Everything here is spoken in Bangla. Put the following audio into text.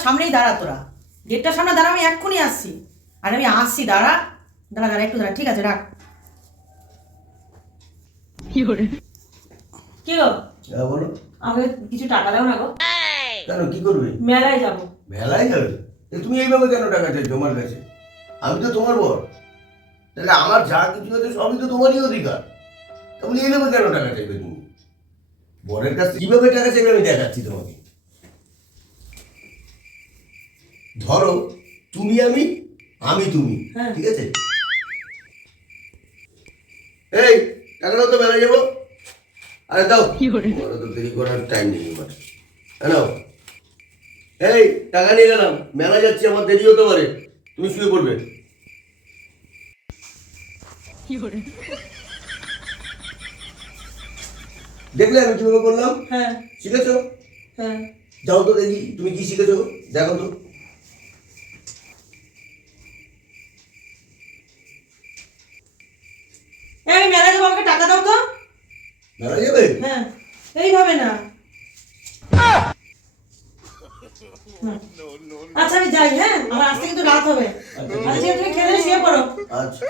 গেটটার সামনেই দাঁড়া তোরা, গেটটার সামনে দাঁড়া, আমি এক্ষুনি আসছি। আর আমি আসছি, দাঁড়া দাঁড়া দাঁড়া একটু দাঁড়া, ঠিক আছে রাখ। কি গো, বলো। আমাকে কিছু টাকা দাও না গো। কেন, কি করবে? মেলায় যাব। মেলায় যাবে? তুমি এইভাবে কেন টাকা চাইছো আমার কাছে? আমি তো তোমার বর, তাহলে আমার যা কিছু আছে সবই তো তোমারই অধিকার। তুমি এইভাবে কেন টাকা চাইবে? তুমি বরের কাছে কিভাবে টাকা চাইবে আমি দেখাচ্ছি তোমাকে। ধরো তুমি আমি, আমি তুমি, ঠিক আছে? এই টাকা দাও তো, মেলায় যাবো। আরে দাও, বড় তো দেরি করার টাইম নেই এবার। হ্যালো, এই টাকা নিয়ে গেলাম, মেলা যাচ্ছি, আমার দেরি হতে পারে, তুমি শুয়ে পড়বে। দেখলে আমি কিভাবে করলাম? হ্যাঁ শিখেছো? হ্যাঁ। যাও তো দেখি তুমি কি শিখেছো, দেখো তো। এই মেলায় যাবো, আমাকে টাকা দাও তো। মেলা যাবে? হ্যাঁ, এইভাবে না। আচ্ছা আমি যাই, হ্যাঁ আমার আসতে কিন্তু রাত হবে। আচ্ছা ঠিক আছে, তুমি খেলে শুয়ে পড়ো। আচ্ছা।